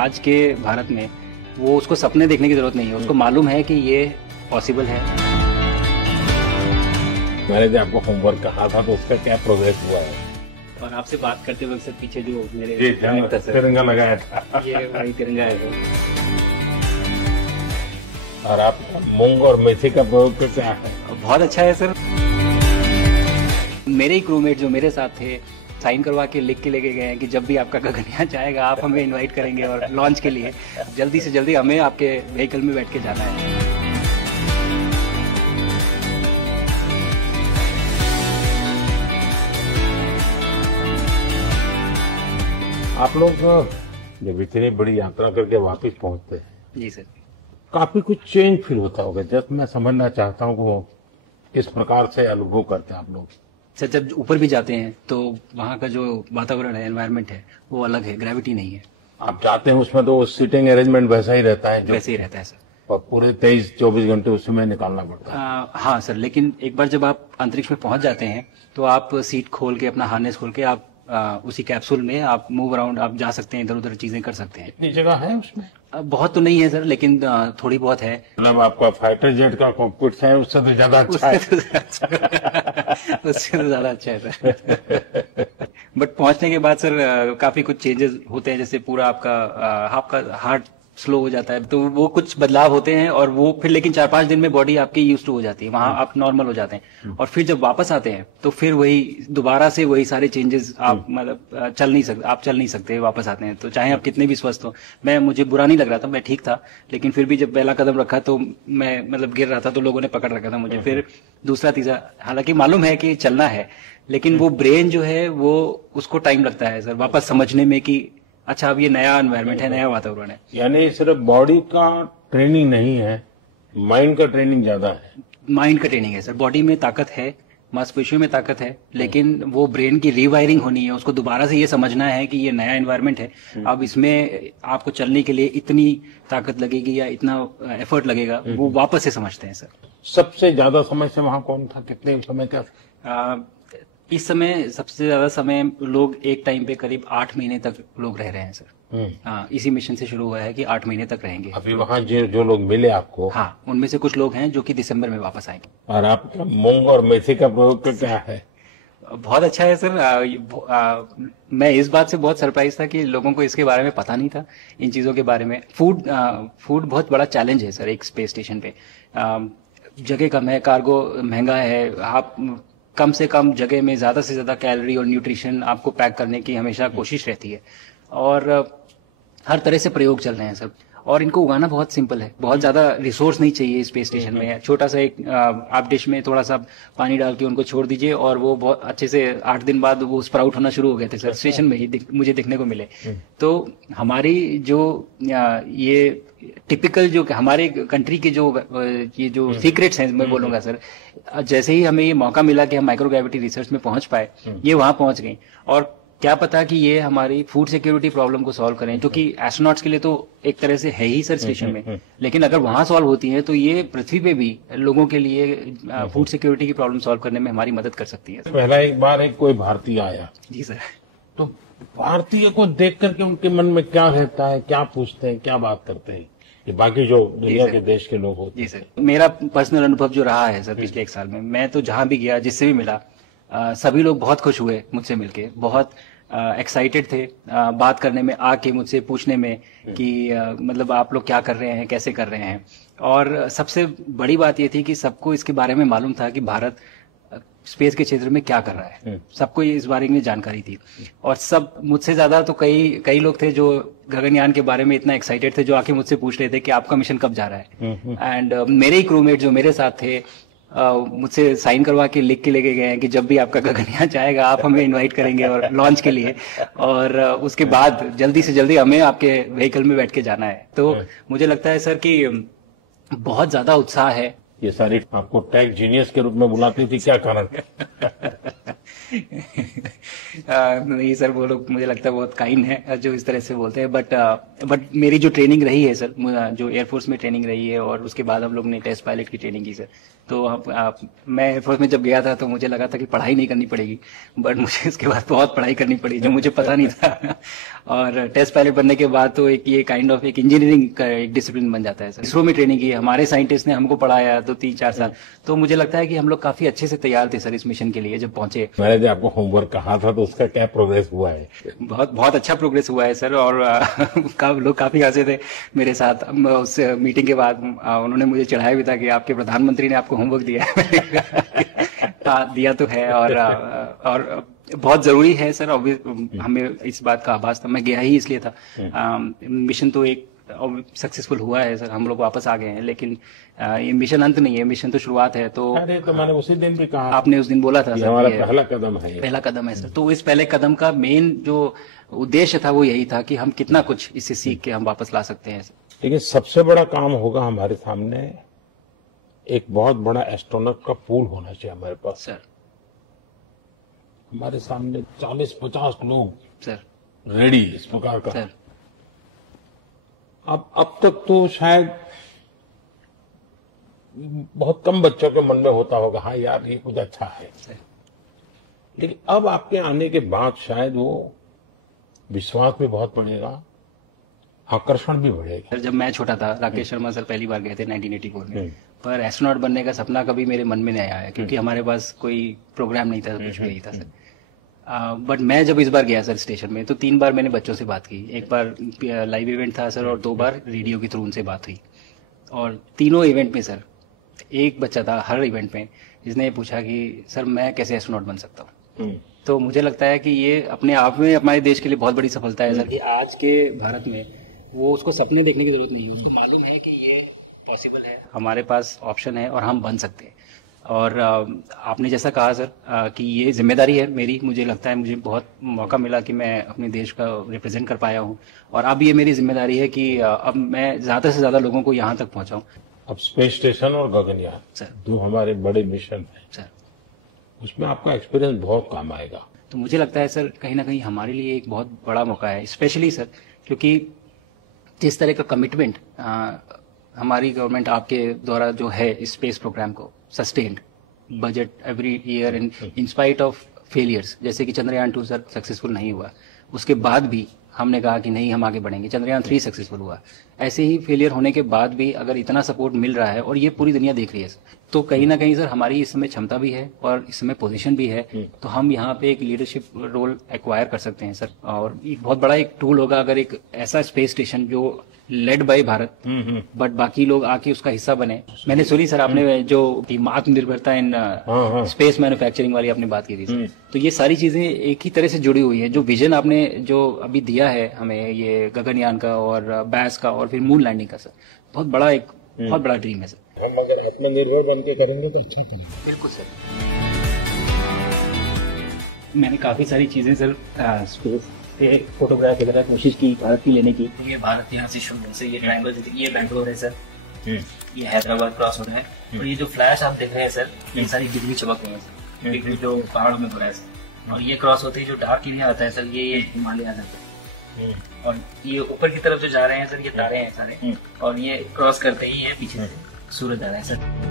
आज के भारत में वो उसको सपने देखने की जरूरत नहीं है, उसको मालूम है कि ये पॉसिबल है। मैंने जो आपको होमवर्क कहा था तो उसका क्या प्रोग्रेस हुआ है? और आपसे बात करते वक्त सर पीछे जो मेरे तिरंगा लगाया था, ये वही तिरंगा है सर। और आप मूंग और मेथी का प्रयोग तो क्या है? बहुत अच्छा है सर। मेरे ही क्रूमेट जो मेरे साथ थे साइन करवा के लिख के लेके गए हैं कि जब भी आपका गगनयान जाएगा आप हमें इनवाइट करेंगे और लॉन्च के लिए जल्दी से जल्दी हमें आपके व्हीकल में बैठ के जाना है। आप लोग जब इतनी बड़ी यात्रा करके वापस पहुंचते हैं, जी सर, काफी कुछ चेंज फील होता होगा। जब मैं समझना चाहता हूँ वो किस प्रकार से अनुभव करते हैं आप लोग। सर जब ऊपर भी जाते हैं तो वहाँ का जो वातावरण है, एनवायरनमेंट है, वो अलग है, ग्रेविटी नहीं है। आप जाते हैं उसमें तो सीटिंग अरेंजमेंट वैसा ही रहता है, वैसे ही रहता है सर, और पूरे 23-24 घंटे उसमें निकालना पड़ता है। हाँ सर, लेकिन एक बार जब आप अंतरिक्ष में पहुंच जाते हैं तो आप सीट खोल के अपना हार्नेस खोल के आप उसी कैप्सूल में आप मूव अराउंड आप जा सकते हैं, इधर उधर चीजें कर सकते हैं। इतनी जगह है उसमें? बहुत तो नहीं है सर, लेकिन थोड़ी बहुत है। मतलब आपका फाइटर जेट का कॉकपिट है उससे तो ज्यादा अच्छा है। उससे तो ज्यादा अच्छा है सर। बट पहुंचने के बाद सर काफी कुछ चेंजेस होते हैं, जैसे पूरा आपका हार्ट स्लो हो जाता है, तो वो कुछ बदलाव होते हैं और वो फिर लेकिन 4-5 दिन में बॉडी आपकी यूज टू हो जाती है, वहां आप नॉर्मल हो जाते हैं। और फिर जब वापस आते हैं तो फिर वही दोबारा से वही सारे चेंजेस आप मतलब चल नहीं सकते वापस आते हैं, तो चाहे आप कितने भी स्वस्थ हो। मुझे बुरा नहीं लग रहा था, मैं ठीक था, लेकिन फिर भी जब पहला कदम रखा तो मैं मतलब गिर रहा था तो लोगों ने पकड़ रखा था मुझे। फिर दूसरा तीसरा, हालांकि मालूम है कि चलना है, लेकिन वो ब्रेन जो है वो उसको टाइम लगता है सर वापस समझने में कि अच्छा अब ये नया एनवायरनमेंट है, नया वातावरण है। यानी सिर्फ बॉडी का ट्रेनिंग नहीं है, माइंड का ट्रेनिंग ज्यादा है। माइंड का ट्रेनिंग है सर, बॉडी में ताकत है, मांसपेशियों में ताकत है, लेकिन वो ब्रेन की रीवायरिंग होनी है, उसको दोबारा से ये समझना है कि ये नया एनवायरनमेंट है। अब इसमें आपको चलने के लिए इतनी ताकत लगेगी या इतना एफर्ट लगेगा, वो वापस से समझते हैं सर। सबसे ज्यादा समय से वहां कौन था, कितने समय का? इस समय सबसे ज्यादा समय लोग एक टाइम पे करीब 8 महीने तक लोग रह रहे हैं सर। इसी मिशन से शुरू हुआ है कि 8 महीने तक रहेंगे। अभी वहाँ जो लोग मिले आपको? हाँ, उनमें से कुछ लोग हैं जो कि दिसंबर में वापस आएंगे। और आपका मूंग और मेथी का प्रयोग क्या है? बहुत अच्छा है सर। मैं इस बात से बहुत सरप्राइज था कि लोगों को इसके बारे में पता नहीं था, इन चीजों के बारे में। फूड बहुत बड़ा चैलेंज है सर एक स्पेस स्टेशन पे। जगह कम है, कार्गो महंगा है, आप कम से कम जगह में ज्यादा से ज्यादा कैलोरी और न्यूट्रिशन आपको पैक करने की हमेशा कोशिश रहती है, और हर तरह से प्रयोग चल रहे हैं सर। और इनको उगाना बहुत सिंपल है, बहुत ज्यादा रिसोर्स नहीं चाहिए स्पेस स्टेशन में। छोटा सा एक आप डिश में थोड़ा सा पानी डाल के उनको छोड़ दीजिए और वो बहुत अच्छे से 8 दिन बाद वो स्प्राउट होना शुरू हो गए थे सर, स्टेशन में ही मुझे देखने को मिले। तो हमारी जो ये टिपिकल जो हमारे कंट्री के जो ये जो सीक्रेट्स हैं, मैं बोलूंगा सर, जैसे ही हमें ये मौका मिला कि हम माइक्रोग्रेविटी रिसर्च में पहुंच पाए, ये वहां पहुंच गई। और क्या पता कि ये हमारी फूड सिक्योरिटी प्रॉब्लम को सॉल्व करें, जो कि एस्ट्रोनॉट्स के लिए तो एक तरह से है ही सर स्टेशन में, लेकिन अगर वहां सॉल्व होती है तो ये पृथ्वी पे भी लोगों के लिए फूड सिक्योरिटी की प्रॉब्लम सॉल्व करने में हमारी मदद कर सकती है। पहला एक बार कोई भारतीय आया, जी सर, तो भारतीय को देख करके उनके मन में क्या रहता है, क्या पूछते हैं, क्या बात करते हैं, ये बाकी जो दुनिया के देश के लोग होते हैं? जी सर, मेरा पर्सनल अनुभव जो रहा है सर पिछले 1 साल में, मैं तो जहां भी गया, जिससे भी मिला, सभी लोग बहुत खुश हुए मुझसे मिलके, बहुत एक्साइटेड थे बात करने में, आके मुझसे पूछने में कि मतलब आप लोग क्या कर रहे हैं, कैसे कर रहे हैं। और सबसे बड़ी बात ये थी कि सबको इसके बारे में मालूम था कि भारत स्पेस के क्षेत्र में क्या कर रहा है, सबको इस बारे में जानकारी थी। और सब मुझसे ज्यादा तो कई लोग थे जो गगनयान के बारे में इतना एक्साइटेड थे, जो आके मुझसे पूछ रहे थे कि आपका मिशन कब जा रहा है। एंड मेरे ही क्रूमेट जो मेरे साथ थे मुझसे साइन करवा के लिख के लेके गए हैं कि जब भी आपका गगनयान जाएगा आप हमें इनवाइट करेंगे और लॉन्च के लिए, और उसके बाद जल्दी से जल्दी हमें आपके व्हीकल में बैठ के जाना है। तो मुझे लगता है सर कि बहुत ज्यादा उत्साह है। ये सारी आपको टेक जीनियस के रूप में बुलाती थी, क्या कारण? नहीं सर, वो लोग मुझे लगता है बहुत काइंड है जो इस तरह से बोलते हैं, बट मेरी जो ट्रेनिंग रही है सर, जो एयरफोर्स में ट्रेनिंग रही है और उसके बाद हम लोग ने टेस्ट पायलट की ट्रेनिंग की सर। तो मैं एयरफोर्स में जब गया था तो मुझे लगा था कि पढ़ाई नहीं करनी पड़ेगी, बट मुझे इसके बाद बहुत पढ़ाई करनी पड़ी जो मुझे पता नहीं था। और टेस्ट पायलट बनने के बाद तो एक ये काइंड ऑफ एक इंजीनियरिंग का एक डिसिप्लिन बन जाता है सर। इसरो में ट्रेनिंग की, हमारे साइंटिस्ट ने हमको पढ़ाया तो 3-4 साल, तो मुझे लगता है कि हम लोग काफी अच्छे से तैयार थे सर इस मिशन के लिए जब पहुंचे। मैंने जो आपको होमवर्क कहा था तो उसका क्या प्रोग्रेस हुआ है? बहुत बहुत अच्छा प्रोग्रेस हुआ है सर, और लोग काफी हंसे थे मेरे साथ उस मीटिंग के बाद। उन्होंने मुझे चढ़ाया भी था कि आपके प्रधानमंत्री ने आपको होमवर्क दिया है। हाँ, दिया तो है, और बहुत जरूरी है सर। हमें इस बात का आभास था, मैं गया ही इसलिए था। मिशन तो एक सक्सेसफुल हुआ है सर, हम लोग वापस आ गए हैं, लेकिन ये मिशन अंत नहीं है, मिशन तो शुरुआत है। तो अरे तो मैंने उसी दिन भी कहा, आपने उस दिन बोला था सर, हमारा पहला कदम है, पहला कदम है सर। तो इस पहले कदम का मेन जो उद्देश्य था वो यही था कि हम कितना कुछ इससे सीख के हम वापस ला सकते हैं। लेकिन सबसे बड़ा काम होगा हमारे सामने, एक बहुत बड़ा एस्ट्रोनॉट का पूल होना चाहिए हमारे पास सर। हमारे सामने 40-50 लोग सर रेडी इस प्रकार का सर। अब तक तो शायद बहुत कम बच्चों के मन में होता होगा, हाँ यार ये कुछ अच्छा है, लेकिन अब आपके आने के बाद शायद वो विश्वास भी बहुत बढ़ेगा, आकर्षण भी बढ़ेगा। सर जब मैं छोटा था, राकेश शर्मा सर पहली बार गए थे 1984 में, पर एस्ट्रोनॉट बनने का सपना कभी मेरे मन में नहीं आया क्योंकि हमारे पास कोई प्रोग्राम नहीं था, कुछ भी नहीं था सर। बट मैं जब इस बार गया सर स्टेशन में, तो 3 बार मैंने बच्चों से बात की। एक बार लाइव इवेंट था सर, और 2 बार रेडियो के थ्रू उनसे बात हुई। और तीनों इवेंट में सर एक बच्चा था हर इवेंट में जिसने पूछा कि सर मैं कैसे एस्ट्रोनॉट बन सकता हूँ। तो मुझे लगता है कि ये अपने आप में हमारे देश के लिए बहुत बड़ी सफलता है सर, कि आज के भारत में वो उसको सपने देखने की जरूरत नहीं है, उसको मालूम है कि ये पॉसिबल है, हमारे पास ऑप्शन है और हम बन सकते हैं। और आपने जैसा कहा सर कि ये जिम्मेदारी है मेरी, मुझे लगता है मुझे बहुत मौका मिला कि मैं अपने देश का रिप्रेजेंट कर पाया हूँ, और अब ये मेरी जिम्मेदारी है कि अब मैं ज़्यादा से ज़्यादा लोगों को यहाँ तक पहुँचाऊँ। अब स्पेस स्टेशन और गगनयान सर, 2 हमारे बड़े मिशन हैं सर, उसमें आपका एक्सपीरियंस बहुत काम आएगा। तो मुझे लगता है सर कहीं ना कहीं हमारे लिए एक बहुत बड़ा मौका है, स्पेशली सर क्योंकि जिस तरह का कमिटमेंट हमारी गवर्नमेंट आपके द्वारा जो है इस स्पेस प्रोग्राम को sustained budget every year in spite of failures, जैसे कि चंद्रयान 2 सर सक्सेसफुल नहीं हुआ, उसके बाद भी हमने कहा कि नहीं हम आगे बढ़ेंगे, चंद्रयान 3 सक्सेसफुल हुआ। ऐसे ही फेलियर होने के बाद भी अगर इतना सपोर्ट मिल रहा है और ये पूरी दुनिया देख रही है सर, तो कहीं ना कहीं सर हमारी इस समय क्षमता भी है और इस समय पोजीशन भी है, तो हम यहाँ पे एक लीडरशिप रोल एक्वायर कर सकते हैं सर। और एक बहुत बड़ा एक टूल होगा अगर एक ऐसा स्पेस स्टेशन जो लेड बाय भारत बट बाकी लोग आके उसका हिस्सा बने। मैंने सुनी सर आपने जो आत्मनिर्भरता इन स्पेस मैन्युफैक्चरिंग वाली आपने बात की थी सर, तो ये सारी चीजें एक ही तरह से जुड़ी हुई है। जो विजन आपने जो अभी दिया है हमें, ये गगनयान का और बैस का और फिर मून लैंडिंग का सर, बहुत बड़ा ड्रीम है सर। हम अगर आत्मनिर्भर बन के करेंगे तो अच्छा करेंगे। बिल्कुल सर। मैंने काफी सारी चीजें सर स्पेस के फोटोग्राफ वगैरह कोशिश की भारत की लेने की। ये भारत यहाँ से शुरू से ये ट्रायंगल, ये बैंगलोर है सर, ये हैदराबाद क्रॉस हो रहा है, और ये जो फ्लैश आप देख रहे हैं सर, ये सारी बिजली चमक रही है सर, बिजली जो पहाड़ों में हो रहा है सर। और ये क्रॉस होते ही जो डार्क एरिया आता है सर, ये हिमालय आ जाता है, और ये ऊपर की तरफ जो जा रहे हैं सर, ये तारे हैं सारे, और ये क्रॉस करते ही ये पीछे से सूरज आ रहा है सर।